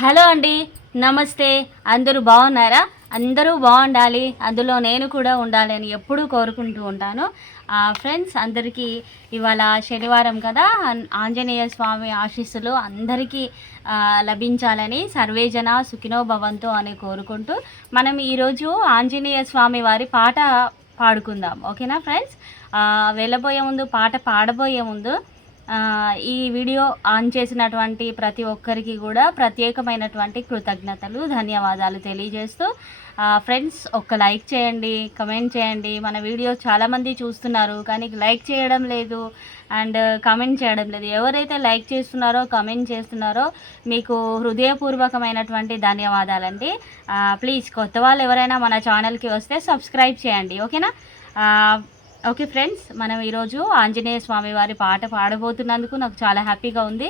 Hello అండి, నమస్తే. అందరూ బాగున్నారా? అందరూ బాగుండాలి, అందులో నేను కూడా ఉండాలి అని ఎప్పుడూ కోరుకుంటూ ఉంటాను. ఫ్రెండ్స్, అందరికీ ఇవాళ శనివారం కదా, ఆంజనేయ స్వామి ఆశీస్సులు అందరికీ లభించాలని సర్వేజన సుఖినో భవంతు అని కోరుకుంటూ మనం ఈరోజు ఆంజనేయ స్వామి వారి పాట పాడుకుందాం. ఓకేనా ఫ్రెండ్స్? వెళ్ళబోయే ముందు, పాట పాడబోయే ముందు ఈ వీడియో ఆన్ చేసినటువంటి ప్రతి ఒక్కరికి కూడా ప్రత్యేకమైనటువంటి కృతజ్ఞతలు, ధన్యవాదాలు తెలియజేస్తూ ఫ్రెండ్స్, ఒక్క లైక్ చేయండి, కమెంట్ చేయండి. మన వీడియో చాలామంది చూస్తున్నారు కానీ లైక్ చేయడం లేదు అండ్ కమెంట్ చేయడం లేదు. ఎవరైతే లైక్ చేస్తున్నారో, కమెంట్ చేస్తున్నారో మీకు హృదయపూర్వకమైనటువంటి ధన్యవాదాలండి. ప్లీజ్ కొత్త వాళ్ళు ఎవరైనా మన ఛానల్కి వస్తే సబ్స్క్రైబ్ చేయండి. ఓకేనా? ఓకే ఫ్రెండ్స్, మనం ఈరోజు ఆంజనేయ స్వామి వారి పాట పాడబోతున్నందుకు నాకు చాలా హ్యాపీగా ఉంది.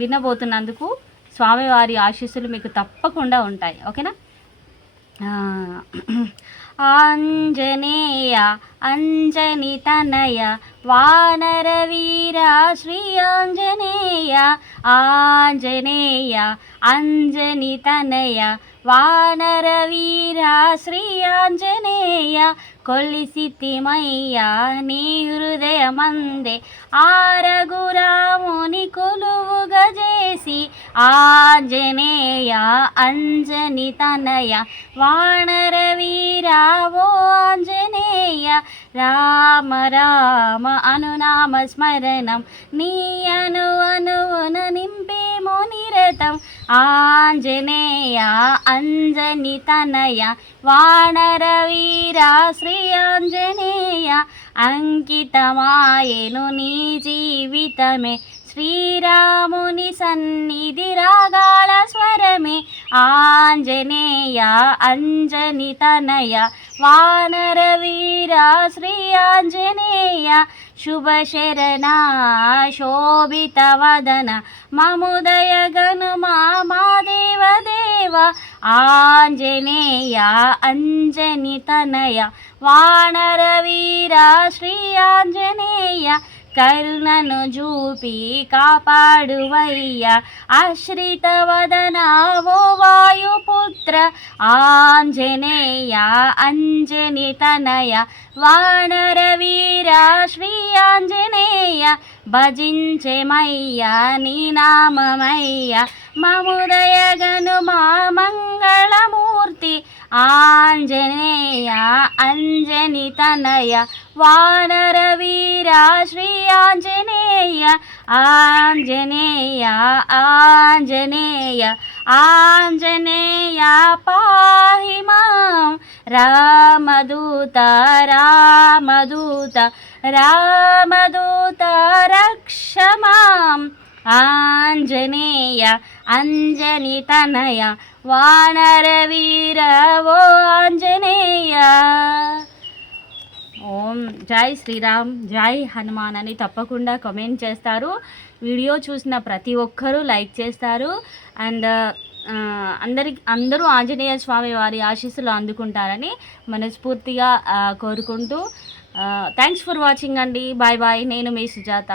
వినబోతున్నందుకు స్వామివారి ఆశీస్సులు మీకు తప్పకుండా ఉంటాయి. ఓకేనా? ఆంజనేయ అంజని తనయ వానర వీర శ్రీ ఆంజనేయ, ఆంజనేయ అంజని తనయ వానర వీర శ్రీ ఆంజనేయ, కొలిసితిమయ్యా నీ హృదయమందే ఆరగురాముని కొలువుగా చేసి, ఆంజనేయ అంజని తనయ వానర వీరా ఓ ఆంజనేయ, రామ రామ అనునామ స్మరణం నీ అనువున నింపేమో నిరతం, ఆంజనేయ అంజని తనయ వానర వీరా శ్రీ ఆంజనేయ, అంకితమాయెను నీ జీవితమే శ్రీరాముని సన్నిధి రాగాల స్వరమే, ఆంజనేయ అంజని తనయ వానర వీరా శ్రీ ఆంజనేయ, శుభశరణ శోభిత వదన మముదయ గనుమా మా దేవదేవ, ఆంజనేయ అంజని తనయ వానర వీరా శ్రీ ఆంజనేయ, కరుణను చూపి కాపాడువయ్యా ఆశ్రిత వదన ఓ వాయుపుత్ర, ఆంజనేయ అంజని తనయ వానర వీరా శ్రీ ఆంజనేయ, భజించెమయ్యా నీ నామమయ్యా మముదయ గనుమా మంగళమూర్తి, ఆంజనేయ అంజని తనయ వానర వీరా శ్రీ ఆంజనేయ, ఆంజనేయ ఆంజనేయ ఆంజనేయ పాహి మాం, రామదూత రామదూత రామదూత రక్ష మాం, ఆంజనేయ అంజని తనయ వానర వీర ఓ ఆంజనేయ. ఓం జై శ్రీరామ్, జై హనుమాన్ అని తప్పకుండా కామెంట్ చేస్తారు. వీడియో చూసిన ప్రతి ఒక్కరూ లైక్ చేస్తారు అండ్ అందరూ ఆంజనేయ స్వామి వారి ఆశీస్సులు అందుకుంటారని మనస్ఫూర్తిగా కోరుకుంటూ థ్యాంక్స్ ఫర్ వాచింగ్ అండి. Bye bye. నేను మీ సుజాత.